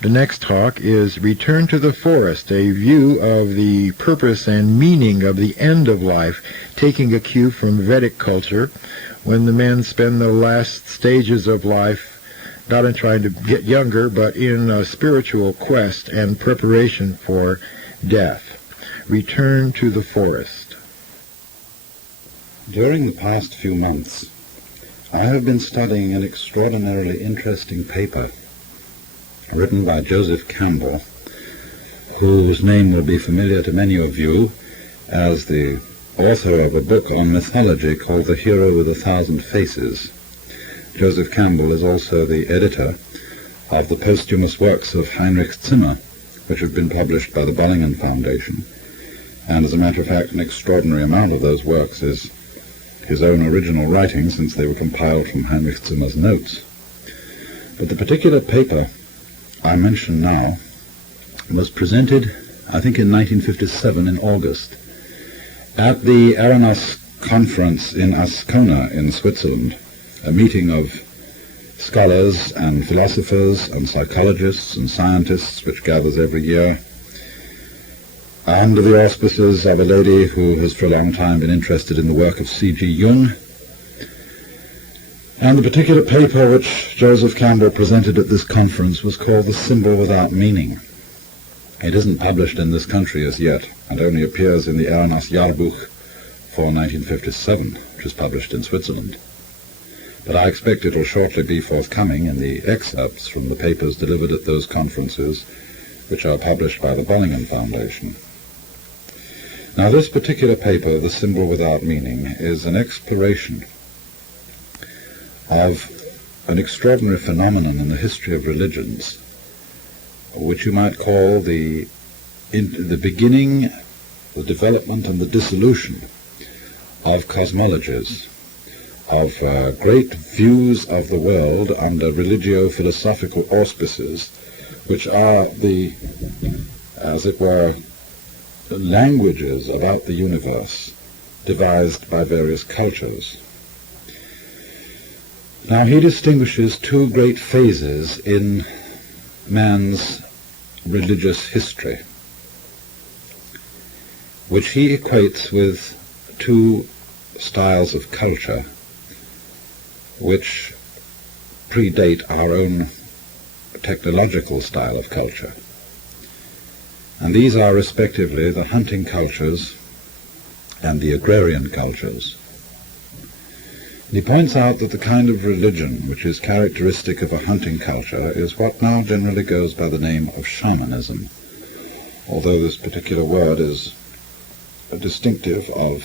The next talk is Return to the Forest, a view of the purpose and meaning of the end of life, taking a cue from Vedic culture, when the men spend the last stages of life not in trying to get younger, but in a spiritual quest and preparation for death. Return to the Forest. During the past few months, I have been studying an extraordinarily interesting paper written by Joseph Campbell, whose name will be familiar to many of you as the author of a book on mythology called The Hero with 1,000 Faces. Joseph Campbell is also the editor of the posthumous works of Heinrich Zimmer, which have been published by the Bollingen Foundation. And as a matter of fact, an extraordinary amount of those works is his own original writing, since they were compiled from Heinrich Zimmer's notes. But the particular paper I mention now was presented, I think, in 1957 in August at the Aranos conference in Ascona in Switzerland, a meeting of scholars and philosophers and psychologists and scientists which gathers every year under the auspices of a lady who has for a long time been interested in the work of C.G. Jung. And the particular paper which Joseph Campbell presented at this conference was called The Symbol Without Meaning. It isn't published in this country as yet, and only appears in the Aranos Jahrbuch for 1957, which was published in Switzerland. But I expect it will shortly be forthcoming in the excerpts from the papers delivered at those conferences, which are published by the Bollingen Foundation. Now, this particular paper, The Symbol Without Meaning, is an exploration of an extraordinary phenomenon in the history of religions, which you might call the beginning, the development, and the dissolution of cosmologies, of great views of the world under religio-philosophical auspices, which are the, as it were, languages about the universe devised by various cultures. Now, he distinguishes two great phases in man's religious history, which he equates with two styles of culture which predate our own technological style of culture. And these are respectively the hunting cultures and the agrarian cultures. And he points out that the kind of religion which is characteristic of a hunting culture is what now generally goes by the name of shamanism, although this particular word is distinctive of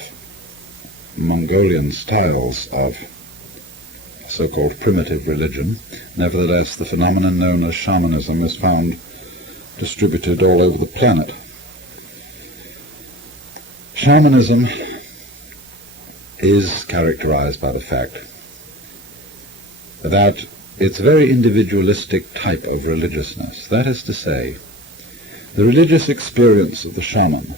Mongolian styles of so-called primitive religion. Nevertheless, the phenomenon known as shamanism is found distributed all over the planet. Shamanism is characterized by the fact that it's a very individualistic type of religiousness. That is to say, the religious experience of the shaman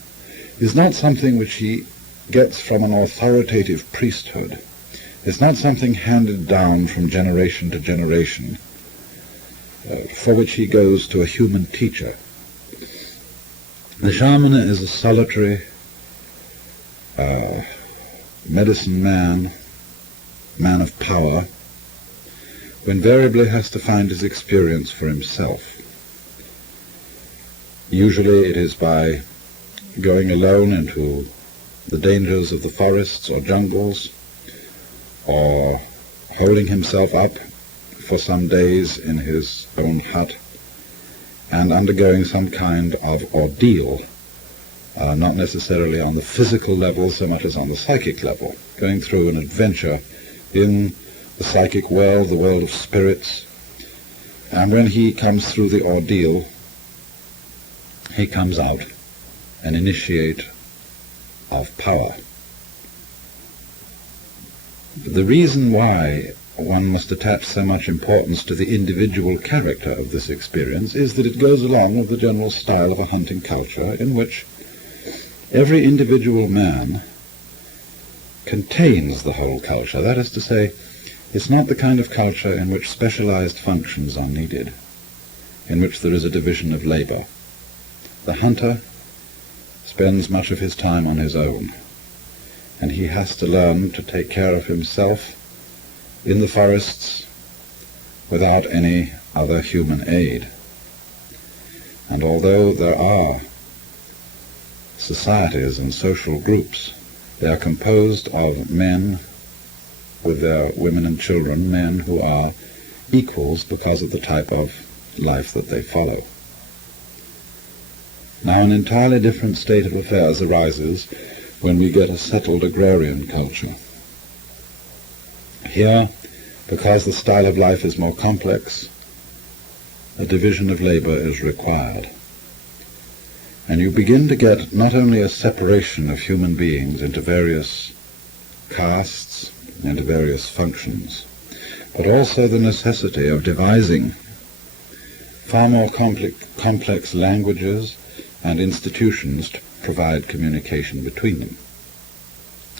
is not something which he gets from an authoritative priesthood. It's not something handed down from generation to generation, for which he goes to a human teacher. The shaman is a solitary medicine man of power, who invariably has to find his experience for himself. Usually it is by going alone into the dangers of the forests or jungles, or holding himself up for some days in his own hut and undergoing some kind of ordeal, not necessarily on the physical level so much as on the psychic level, going through an adventure in the psychic world, the world of spirits. And when he comes through the ordeal, he comes out an initiate of power. The reason why one must attach so much importance to the individual character of this experience is that it goes along with the general style of a hunting culture in which every individual man contains the whole culture. That is to say, it's not the kind of culture in which specialized functions are needed. in which there is a division of labor. The hunter spends much of his time on his own, and he has to learn to take care of himself in the forests without any other human aid. And although there are societies and social groups, they are composed of men with their women and children, men who are equals because of the type of life that they follow. Now an entirely different state of affairs arises when we get a settled agrarian culture. Here, because the style of life is more complex, a division of labor is required. And you begin to get not only a separation of human beings into various castes, into various functions, but also the necessity of devising far more complex languages and institutions to provide communication between them.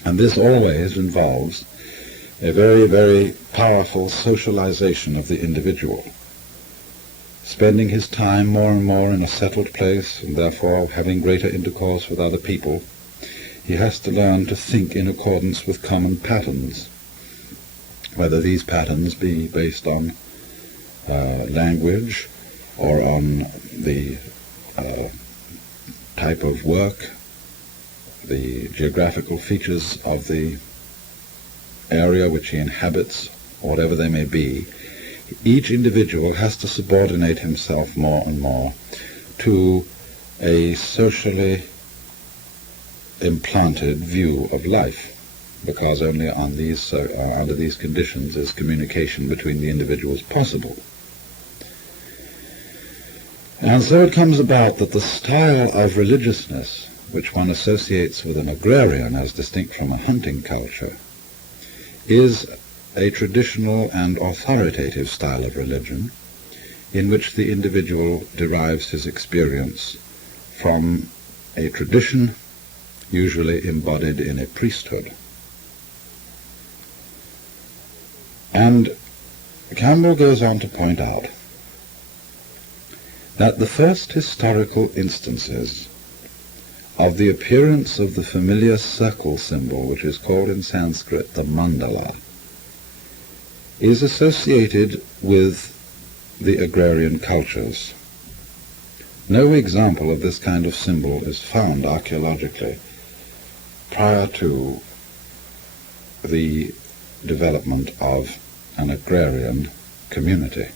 And this always involves a very, very powerful socialization of the individual, spending his time more and more in a settled place and therefore having greater intercourse with other people. He has to learn to think in accordance with common patterns, whether these patterns be based on language or on the type of work, the geographical features of the area which he inhabits, whatever they may be. Each individual has to subordinate himself more and more to a socially implanted view of life, because only on these, under these conditions is communication between the individuals possible. And so it comes about that the style of religiousness which one associates with an agrarian as distinct from a hunting culture is a traditional and authoritative style of religion in which the individual derives his experience from a tradition usually embodied in a priesthood. And Campbell goes on to point out that the first historical instances of the appearance of the familiar circle symbol, which is called in Sanskrit the mandala, is associated with the agrarian cultures. No example of this kind of symbol is found archaeologically prior to the development of an agrarian community.